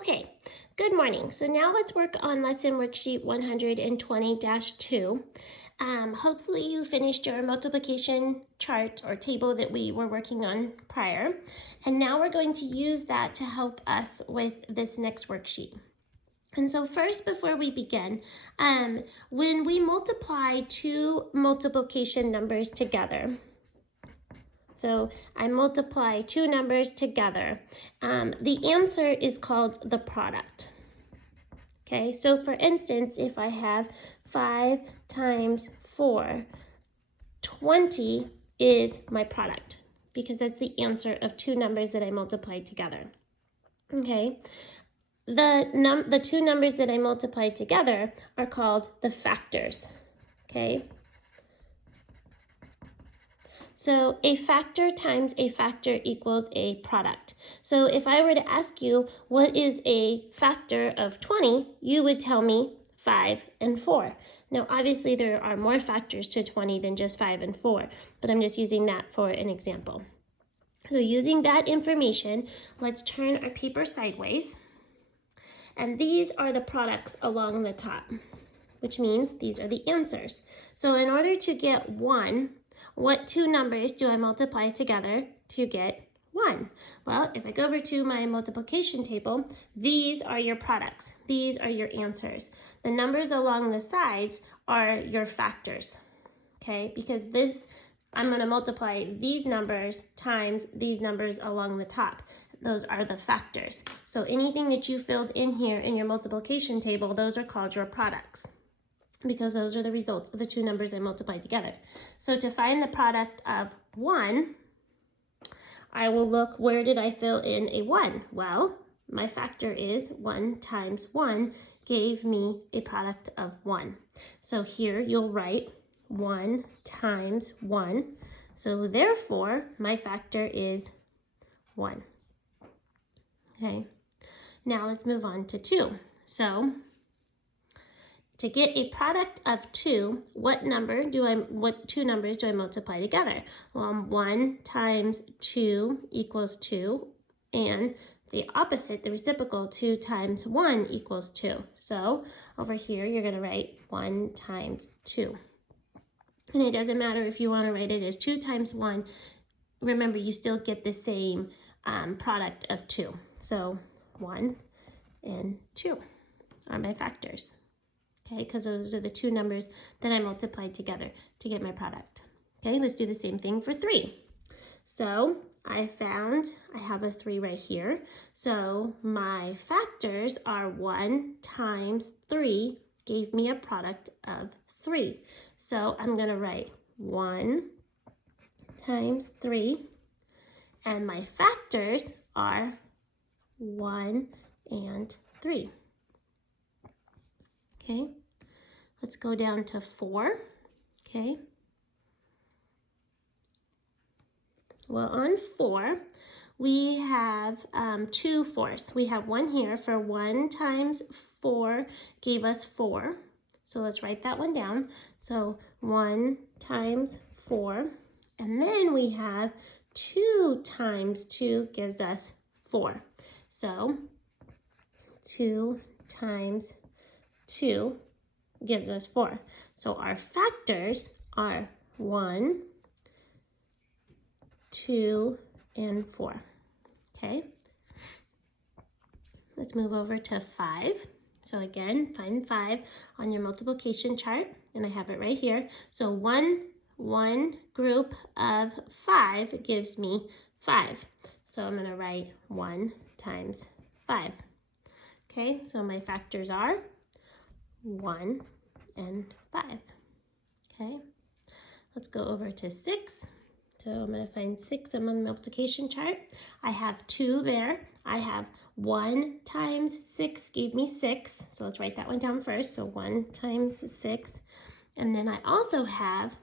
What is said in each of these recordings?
Okay, good morning. So now let's work on lesson worksheet 120-2. Hopefully you finished your multiplication chart or table that we were working on prior. And now we're going to use that to help us with this next worksheet. And so first, before we begin, when we multiply two multiplication numbers together, so I multiply two numbers together. The answer is called the product. Okay, so for instance, if I have 5 times 4, 20 is my product because that's the answer of two numbers that I multiplied together. Okay, the two numbers that I multiplied together are called the factors. Okay. So a factor times a factor equals a product. So if I were to ask you what is a factor of 20, you would tell me 5 and 4. Now obviously there are more factors to 20 than just 5 and 4, but I'm just using that for an example. So using that information, let's turn our paper sideways. And these are the products along the top, which means these are the answers. So in order to get 1, what two numbers do I multiply together to get 1? Well, if I go over to my multiplication table, these are your products. These are your answers. The numbers along the sides are your factors, okay? Because I'm going to multiply these numbers times these numbers along the top. Those are the factors. So anything that you filled in here in your multiplication table, those are called your products, because those are the results of the two numbers I multiplied together. So to find the product of 1, I will look, where did I fill in a 1? Well, my factor is 1 times 1 gave me a product of 1. So here you'll write 1 times 1. So therefore, my factor is 1. Okay, now let's move on to 2. So to get a product of 2, what two numbers do I multiply together? Well, 1 times 2 equals 2, and the opposite, the reciprocal, 2 times 1 equals 2. So over here, you're going to write 1 times 2. And it doesn't matter if you want to write it as 2 times 1. Remember, you still get the same product of 2. So 1 and 2 are my factors. Okay, because those are the two numbers that I multiplied together to get my product. Okay, let's do the same thing for 3. So I have a 3 right here. So my factors are 1 times 3 gave me a product of 3. So I'm going to write 1 times 3, and my factors are 1 and 3. Okay, let's go down to 4. Okay, well, on 4, we have 2 4s. We have one here for 1 times 4 gave us 4. So let's write that one down. So 1 times 4. And then we have 2 times 2 gives us 4. So 2 times 2 gives us 4. So our factors are 1, 2, and 4. Okay. Let's move over to 5. So again, find 5 on your multiplication chart, and I have it right here. So one group of 5 gives me 5. So I'm going to write 1 times 5. Okay, so my factors are 1 and 5. Okay, let's go over to 6. So I'm going to find 6 on my multiplication chart. I have 2 there. I have 1 times 6 gave me 6. So let's write that one down first. So 1 times 6. And then I also have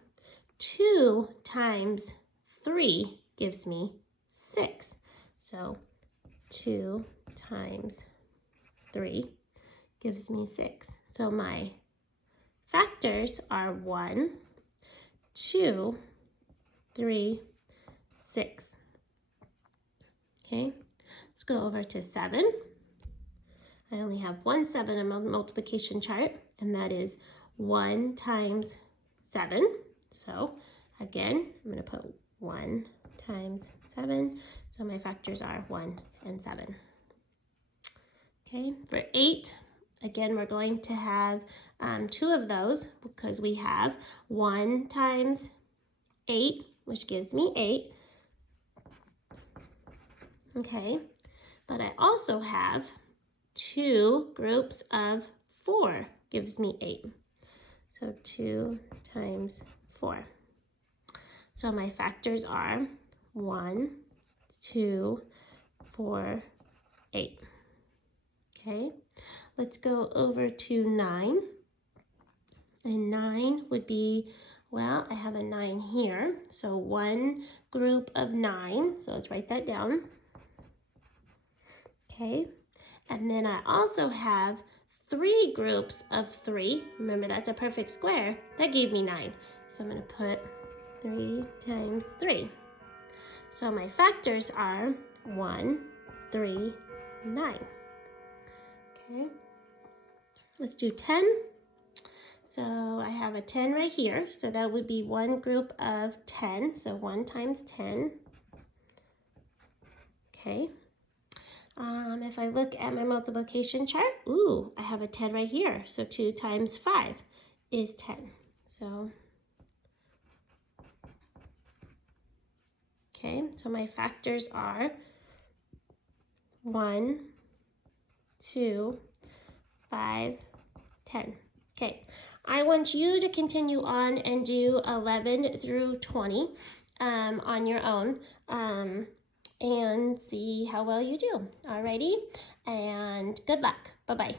2 times 3 gives me 6. So 2 times 3 gives me 6. So my factors are 1, 2, 3, 6. Okay, let's go over to 7. I only have one 7 on my multiplication chart, and that is 1 times 7. So again, I'm going to put 1 times 7. So my factors are 1 and 7. Okay, for 8, again, we're going to have 2 of those because we have 1 times 8, which gives me 8. Okay, but I also have 2 groups of 4, gives me 8. So 2 times 4. So my factors are 1, 2, 4, 8. Okay, let's go over to 9. And 9 would be, well, I have a 9 here. So 1 group of 9. So let's write that down. Okay, and then I also have 3 groups of 3. Remember, that's a perfect square. That gave me 9. So I'm going to put 3 times 3. So my factors are 1, 3, 9. Okay, let's do 10. So I have a 10 right here. So that would be 1 group of 10. So 1 times 10. Okay. If I look at my multiplication chart, ooh, I have a 10 right here. So 2 times 5 is 10. So, okay, so my factors are 1, 2, 5, 10. Okay, I want you to continue on and do 11 through 20 on your own. And see how well you do. Alrighty, and good luck. Bye-bye.